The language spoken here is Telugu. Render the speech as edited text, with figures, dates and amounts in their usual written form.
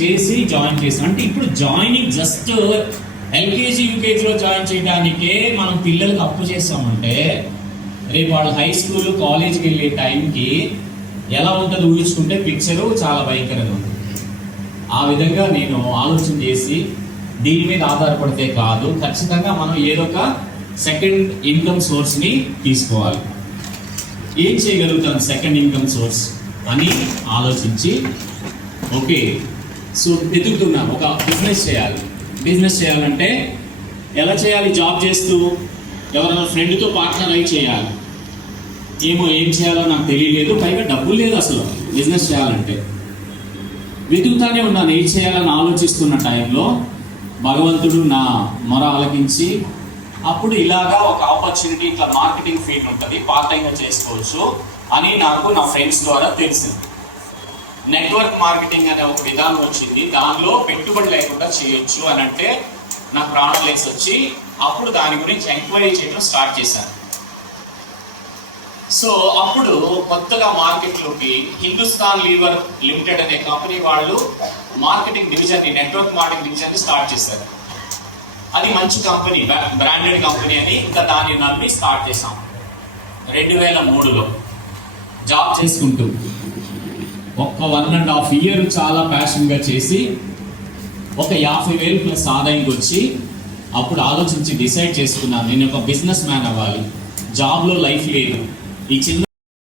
చేసి జాయిన్ చేసాం. అంటే ఇప్పుడు జాయినింగ్ జస్ట్ ఎల్కేజీ యూకేజీలో జాయిన్ చేయడానికే మనం పిల్లలకు అప్పు చేస్తామంటే రేపు వాళ్ళు హై స్కూల్ కాలేజ్కి వెళ్ళే టైంకి ఎలా ఉంటుందో ఊహించుకుంటే పిక్చరు చాలా భయంకరంగా ఉంటుంది. ఆ విధంగా నేను ఆలోచన చేసి దీని మీద ఆధారపడితే కాదు, ఖచ్చితంగా మనం ఏదో ఒక సెకండ్ ఇన్కమ్ సోర్స్ని తీసుకోవాలి. ఏం చేయగలుగుతాను సెకండ్ ఇన్కమ్ సోర్స్ అని ఆలోచించి ఓకే సో వెతుకుతున్నాను. ఒక బిజినెస్ చేయాలి. బిజినెస్ చేయాలంటే ఎలా చేయాలి? జాబ్ చేస్తూ ఎవరైనా ఫ్రెండ్తో పార్ట్నర్ అయి చేయాలి. ఏం చేయాలో నాకు తెలియలేదు, పైగా డబ్బులు లేదు అసలు బిజినెస్ చేయాలంటే. వెతుకుతానే ఉన్నాను ఏం చేయాలని ఆలోచిస్తున్న టైంలో భగవంతుడు నా మొర ఆలకించి అప్పుడు ఇలాగా ఒక ఆపర్చునిటీ, ఇట్లా మార్కెటింగ్ ఫీల్డ్ ఉంటుంది, పార్ట్ టైంగా చేసుకోవచ్చు అని నాకు నా ఫ్రెండ్స్ ద్వారా తెలిసింది. నెట్వర్క్ మార్కెటింగ్ అనే ఒక విధానం వచ్చింది, దానిలో పెట్టుబడి లేకుండా చేయొచ్చు అని అంటే నా ప్రాణం లేసి వచ్చి అప్పుడు దాని గురించి ఎంక్వైరీ చేయడం స్టార్ట్ చేశాను. సో అప్పుడు కొత్తగా మార్కెట్లోకి హిందుస్థాన్ లీవర్ లిమిటెడ్ అనే కంపెనీ వాళ్ళు మార్కెటింగ్ డివిజన్ని, నెట్వర్క్ మార్కెటింగ్ డివిజన్ని స్టార్ట్ చేశారు. అది మంచి కంపెనీ, బ్రాండెడ్ కంపెనీ అని ఇంకా దాన్ని నమ్మి స్టార్ట్ చేశాం. 2003లో జాబ్ చేసుకుంటూ ఒక్క 1.5 year చాలా ప్యాషన్గా చేసి ఒక 50,000 ప్లస్ ఆదాయంకి వచ్చి అప్పుడు ఆలోచించి డిసైడ్ చేసుకున్నాను నేను ఒక బిజినెస్ మ్యాన్ అవ్వాలి. జాబ్లో లైఫ్ లేదు. ఈ చిన్న